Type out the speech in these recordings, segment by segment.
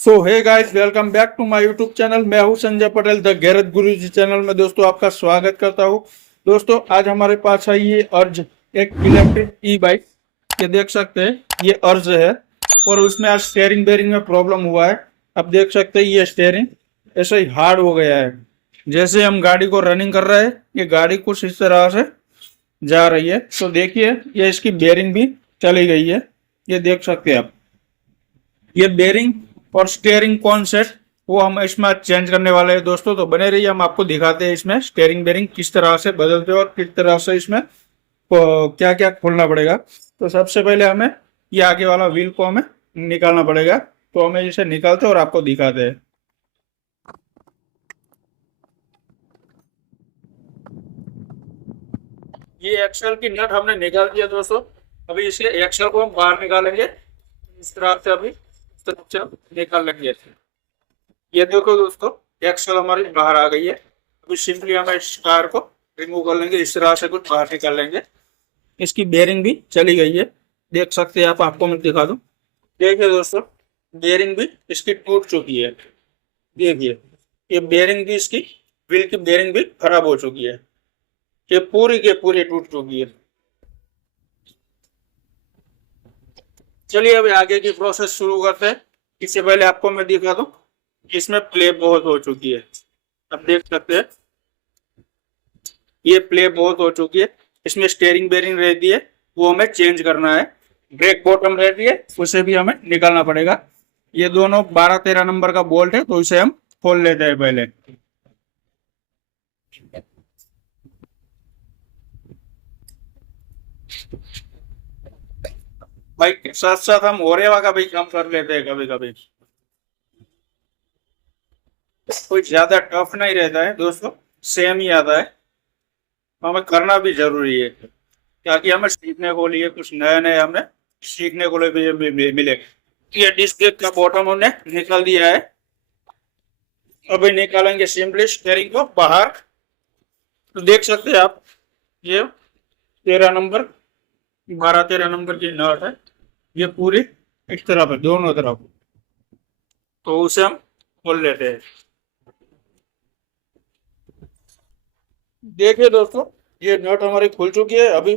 So hey guys, welcome back to my YouTube channel. मैं हूं Sanjay Patel, the garage Guruji channel में दोस्तों आपका स्वागत करता हूं। दोस्तों आज हमारे पास है ये अर्ज, एक इलेक्ट्रिक ई बाइक। ये देख सकते हैं, ये अर्ज है और उसमें आज स्टेयरिंग बेरिंग में प्रॉब्लम हुआ है। आप देख सकते हैं ये स्टेयरिंग ऐसे ही हार्ड हो गया है। जैसे हम गाड़ी को रनिंग कर रहे हैं, ये गाड़ी कुछ इस तरह से जा रही है। तो देखिए, ये इसकी बेरिंग भी चली गई है। ये देख सकते हैं आप, ये बेरिंग और स्टेयरिंग कौन सेट वो हम इसमें चेंज करने वाले हैं दोस्तों। तो बने रहिए, हम आपको दिखाते हैं इसमें स्टेयरिंग बेरिंग किस तरह से बदलते हैं और किस तरह से इसमें क्या क्या खोलना पड़ेगा। तो सबसे पहले हमें ये आगे वाला व्हील को हमें निकालना पड़ेगा। तो हमें इसे निकालते हैं और आपको दिखाते हैं। ये एक्सल की नट हमने निकाल दिया दोस्तों। अभी इसे एक्सल को हम बाहर निकालेंगे इस तरह से। अभी इस तरफ से हम निकाल लेंगे। ये देखो दोस्तों, एक्सल हमारी बाहर आ गई है। अभी सिंपली हम इस टायर को रिमूव कर लेंगे, इस तरह से कुछ बाहर निकाल लेंगे। इसकी बेरिंग भी चली गई है, देख सकते हैं आप। आपको मैं दिखा दूं, देखिए दोस्तों, बेरिंग भी इसकी टूट चुकी है। देखिए, ये बेरिंग भी इसकी व्हील की बेरिंग भी खराब हो चुकी है। ये पूरी के पूरी टूट चुकी है। चलिए अभी आगे की प्रोसेस शुरू करते हैं। इससे पहले आपको मैं दिखा दूं, इसमें प्ले बहुत हो चुकी है। आप देख सकते हैं, ये प्ले बहुत हो चुकी है। इसमें स्टेयरिंग बेरिंग रहती है, वो हमें चेंज करना है। ब्रेक बॉटम रहती है, उसे भी हमें निकालना पड़ेगा। ये दोनों 12-13 नंबर का बोल्ट है, तो इसे हम खोल लेते हैं पहले। बाइक के साथ साथ हम ओरेवा का भी काम कर लेते हैं कभी कभी। कोई ज्यादा टफ नहीं रहता है दोस्तों, सेम ही आता है। हमें करना भी जरूरी है, ताकि हमें सीखने को लिए कुछ नया नया हमें सीखने को लिए मिले। ये डिस्क ब्रेक का बॉटम हमने निकाल दिया है। अभी निकालेंगे सिंपली स्टेयरिंग को बाहर। तो देख सकते हैं आप, ये 13 नंबर 12-13 नंबर की नट है। ये पूरी इस तरफ है, दोनों तरफ। तो उसे हम खोल लेते हैं। देखिए दोस्तों, ये नट हमारी खुल चुकी है। अभी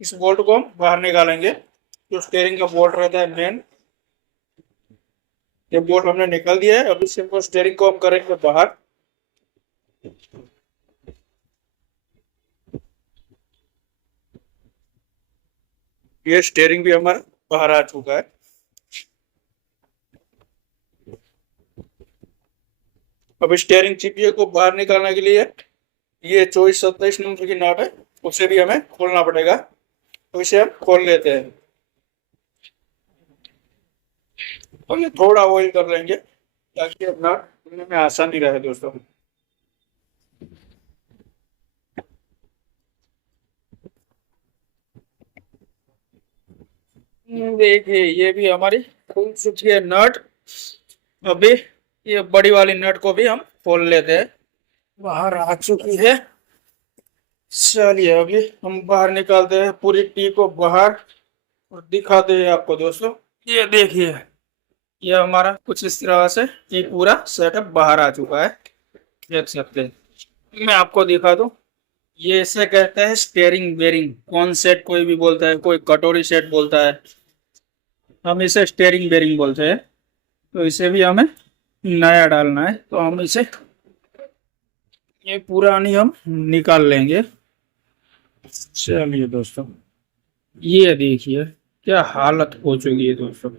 इस बोल्ट को हम बाहर निकालेंगे। जो स्टेयरिंग का बोल्ट रहता है मेन, ये बोल्ट हमने निकाल दिया है। अभी सिंपल स्टेयरिंग को हम करेंगे बाहर। ये स्टेयरिंग भी हमारा बाहर आ चुका है। अब स्टेयरिंग चिपिये को बाहर निकालने के लिए ये 24-27 नंबर की नट है, उसे भी हमें खोलना पड़ेगा। तो इसे हम खोल लेते हैं और ये थोड़ा ऑयल कर लेंगे, ताकि अपना खोलने में आसानी रहे दोस्तों। देखिए, ये भी हमारी खुल चुकी है नट। अभी ये बड़ी वाली नट को भी हम खोल लेते हैं, बाहर आ चुकी है। चलिए अभी हम बाहर निकालते हैं पूरी टी को बाहर और दिखाते हैं आपको दोस्तों। ये देखिए, ये हमारा कुछ इस तरह से ये पूरा सेटअप बाहर आ चुका है, देख सकते हैं। मैं आपको दिखा दूं, ये इसे कहते हैं स्टेयरिंग बेरिंग। कौन सेट कोई भी बोलता है, कोई कटोरी सेट बोलता है, हम इसे स्टेयरिंग बेरिंग बोलते हैं। तो इसे भी हमें नया डालना है, तो हम इसे ये पुरानी हम निकाल लेंगे। चलिए दोस्तों, ये देखिए क्या हालत हो चुकी है दोस्तों।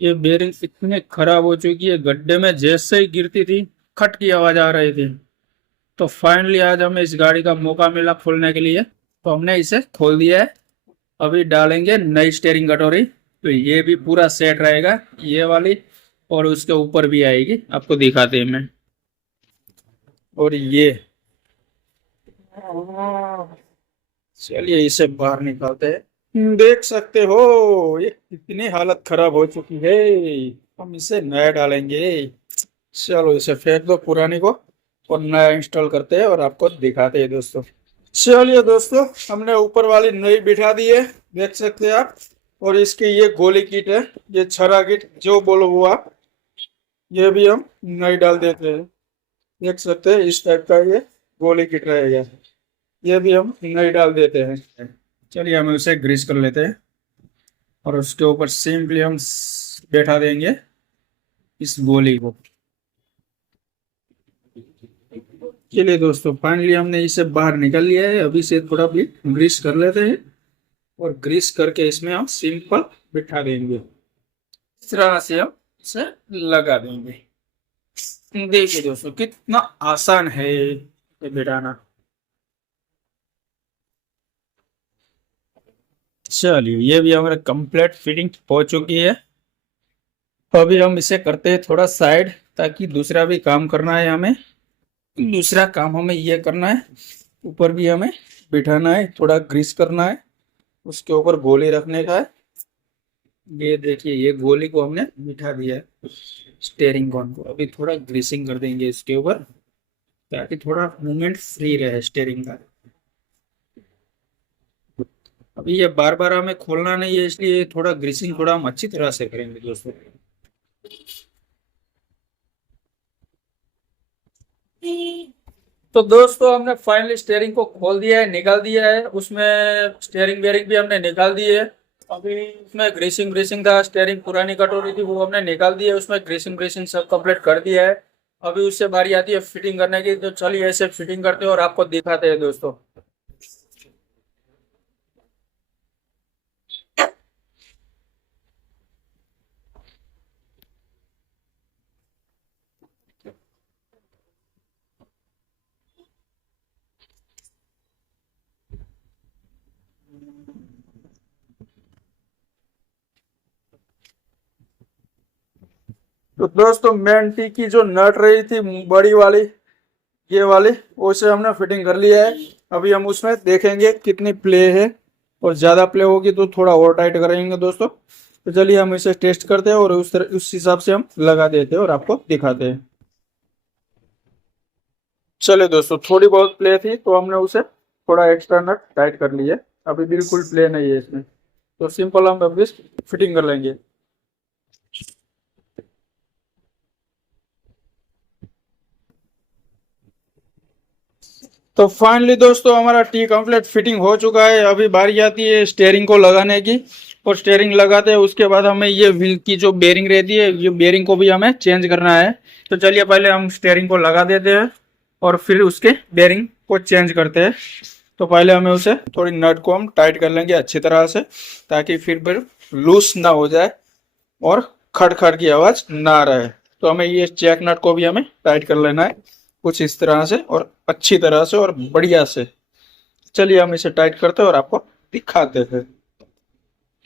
ये बेरिंग इतनी खराब हो चुकी है, गड्ढे में जैसे ही गिरती थी खट की आवाज आ रही थी। तो फाइनली आज हमें इस गाड़ी का मौका मिला खोलने के लिए, तो हमने इसे खोल दिया है। अभी डालेंगे नई स्टेयरिंग कटोरी, तो ये भी पूरा सेट रहेगा, ये वाली और उसके ऊपर भी आएगी। आपको दिखाते हैं मैं। और ये चलिए इसे बाहर निकालते हैं। देख सकते हो, ये कितनी हालत खराब हो चुकी है। हम इसे नया डालेंगे। चलो इसे फेंक दो पुरानी को और नया इंस्टॉल करते हैं और आपको दिखाते हैं दोस्तों। चलिए दोस्तों, हमने ऊपर वाली नई बिठा दी है, देख सकते हैं आप। और इसकी ये गोली किट है, ये छरा किट जो बोलो वो आप। ये भी हम नहीं डाल देते हैं। देख सकते हैं इस टाइप का ये गोली किट रहेगा। ये भी हम नहीं डाल देते हैं। चलिए हम उसे ग्रीस कर लेते हैं और उसके ऊपर सिंपली हम बैठा देंगे इस गोली को। चलिए दोस्तों, फाइनली हमने इसे बाहर निकाल लिया है। अभी से थोड़ा भी ग्रीस कर लेते हैं और ग्रीस करके इसमें हम सिंपल बिठा देंगे। इस तरह से हम इसे लगा देंगे। देखिए दोस्तों, कितना आसान है ये बिठाना। चलिए, ये भी हमारा कंप्लीट फिटिंग हो चुकी है। तो अभी हम इसे करते हैं थोड़ा साइड, ताकि दूसरा भी काम करना है हमें। दूसरा काम हमें ये करना है, ऊपर भी हमें बिठाना है, थोड़ा ग्रीस करना है, उसके ऊपर गोली रखने का है। ये देखिए, ये गोली को हमने बिठा दिया है स्टेयरिंग कॉन को। अभी थोड़ा ग्रीसिंग कर देंगे इसके ऊपर, ताकि थोड़ा मूवमेंट फ्री रहे स्टेयरिंग का। अभी ये बार बार हमें खोलना नहीं है, इसलिए थोड़ा ग्रीसिंग थोड़ा हम अच्छी तरह से करेंगे दोस्तों। तो दोस्तों, हमने फाइनली स्टेयरिंग को खोल दिया है, निकाल दिया है। उसमें स्टेयरिंग बेयरिंग भी हमने निकाल दी है। अभी उसमें ग्रीसिंग ग्रीसिंग था, स्टेयरिंग पुरानी कटोरी थी वो हमने निकाल दी है। उसमें ग्रीसिंग ग्रीसिंग सब कंप्लीट कर दिया है। अभी उससे बारी आती है फिटिंग करने की। तो चलिए ऐसे फिटिंग करते हैं और आपको दिखाते हैं दोस्तों। तो दोस्तों, मेन टी की जो नट रही थी बड़ी वाली, ये वाली, उसे हमने फिटिंग कर लिया है। अभी हम उसमें देखेंगे कितनी प्ले है, और ज्यादा प्ले होगी तो थोड़ा और टाइट करेंगे दोस्तों। तो चलिए हम इसे टेस्ट करते हैं और उस हिसाब से हम लगा देते हैं और आपको दिखाते हैं। चलिए दोस्तों, थोड़ी बहुत प्ले थी तो हमने उसे थोड़ा एक्स्ट्रा नट टाइट कर लिया। अभी बिल्कुल प्ले नहीं है इसमें, तो सिंपल हम अभी फिटिंग कर लेंगे। तो फाइनली दोस्तों, हमारा टी कंप्लीट फिटिंग हो चुका है। अभी बारी आती है स्टेयरिंग को लगाने की, और स्टेयरिंग लगाते हैं उसके बाद हमें ये व्हील की जो बेरिंग रहती है, ये बेरिंग को भी हमें चेंज करना है। तो चलिए पहले हम स्टेयरिंग को लगा देते हैं और फिर उसके बेरिंग को चेंज करते हैं। तो पहले हमें उसे थोड़ी नट को हम टाइट कर लेंगे अच्छी तरह से, ताकि फिर लूज ना हो जाए और खड़ खड़ की आवाज ना रहे। तो हमें ये चेक नट को भी हमें टाइट कर लेना है कुछ इस तरह से, और अच्छी तरह से और बढ़िया से। चलिए हम इसे टाइट करते हैं और आपको दिखाते हैं।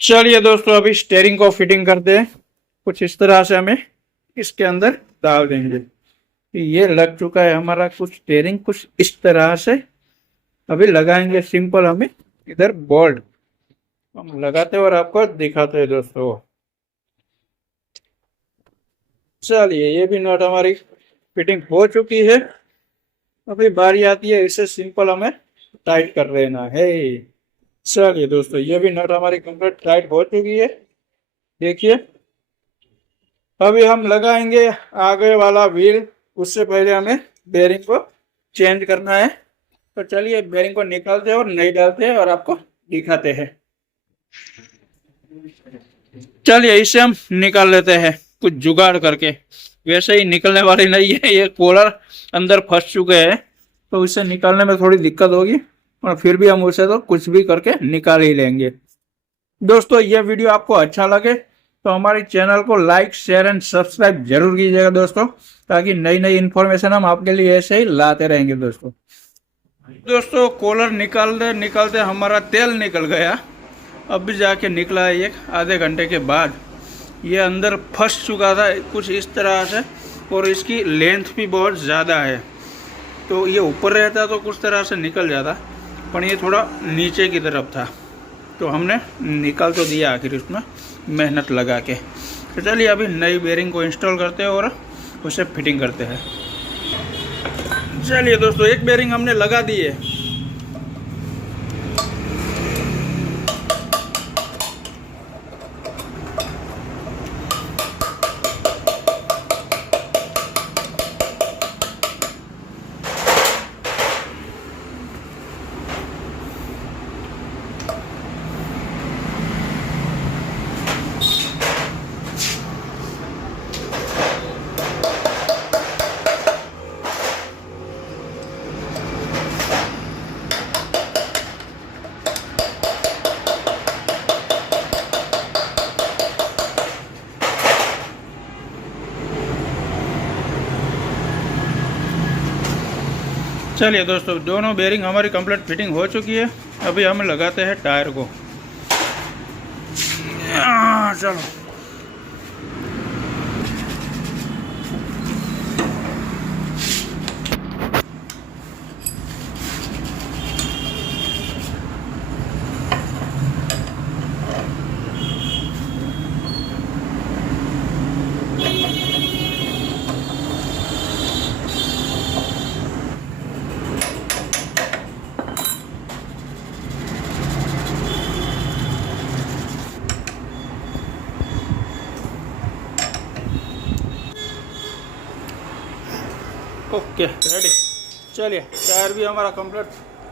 चलिए दोस्तों, अभी स्टेयरिंग को फिटिंग करते हैं। कुछ इस तरह से हमें इसके अंदर डाल देंगे। ये लग चुका है हमारा कुछ स्टेयरिंग कुछ इस तरह से। अभी लगाएंगे सिंपल हमें इधर बोल्ट, हम लगाते हैं और आपको दिखाते हैं दोस्तों। चलिए, ये भी नट हमारी फिटिंग हो चुकी है। अभी बारी आती है इसे सिंपल हमें टाइट कर लेना है। चलिए दोस्तों, ये भी नट हमारी कंप्लीट टाइट हो चुकी है। देखिए, अभी हम लगाएंगे आगे वाला व्हील। उससे पहले हमें बेरिंग को चेंज करना है। तो चलिए बेरिंग को निकालते हैं और नहीं डालते हैं और आपको दिखाते हैं। चलिए इसे हम निकाल लेते हैं कुछ जुगाड़ करके। वैसे ही निकलने वाली नहीं है, ये कॉलर अंदर फंस चुके हैं, तो इसे निकालने में थोड़ी दिक्कत होगी, और फिर भी हम उसे तो कुछ भी करके निकाल ही लेंगे। दोस्तों, ये वीडियो आपको अच्छा लगे तो हमारे चैनल को लाइक शेयर एंड सब्सक्राइब जरूर कीजिएगा दोस्तों, ताकि नई नई इन्फॉर्मेशन हम आपके लिए ऐसे ही लाते रहेंगे दोस्तों। दोस्तों, कॉलर निकालते निकालते हमारा तेल निकल गया। अब भी जाके निकला है एक आधे घंटे के बाद। ये अंदर फंस चुका था कुछ इस तरह से, और इसकी लेंथ भी बहुत ज़्यादा है। तो ये ऊपर रहता तो कुछ तरह से निकल जाता, पर ये थोड़ा नीचे की तरफ था, तो हमने निकाल तो दिया आखिर उसमें मेहनत लगा के। तो चलिए अभी नई बेरिंग को इंस्टॉल करते हैं और उसे फिटिंग करते हैं। चलिए दोस्तों, एक बेरिंग हमने लगा दी है। चलिए दोस्तों, दोनों बेरिंग हमारी कंप्लीट फिटिंग हो चुकी है। अभी हम लगाते हैं टायर को। चलो ओके रेडी। चलिए, टायर भी हमारा कंप्लीट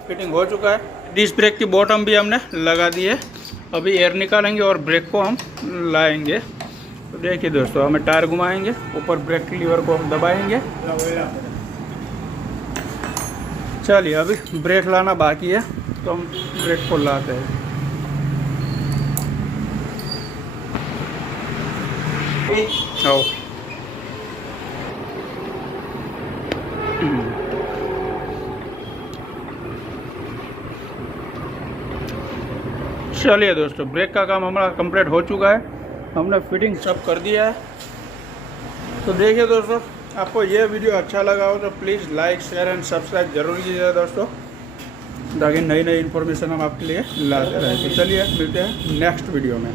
फिटिंग हो चुका है। डिस्क ब्रेक की बॉटम भी हमने लगा दी है। अभी एयर निकालेंगे और ब्रेक को हम लाएंगे। तो देखिए दोस्तों, हमें टायर घुमाएंगे, ऊपर ब्रेक लीवर को हम दबाएंगे। चलिए, अभी ब्रेक लाना बाकी है, तो हम ब्रेक को लाते हैं। आओ। चलिए दोस्तों, ब्रेक का काम हमारा कंप्लीट हो चुका है। हमने फिटिंग सब कर दिया है। तो देखिए दोस्तों, आपको ये वीडियो अच्छा लगा हो तो please like, share and subscribe जरूर कीजिएगा दोस्तों, ताकि नई नई इन्फॉर्मेशन हम आपके लिए लाते रहें। तो चलिए, मिलते हैं नेक्स्ट वीडियो में।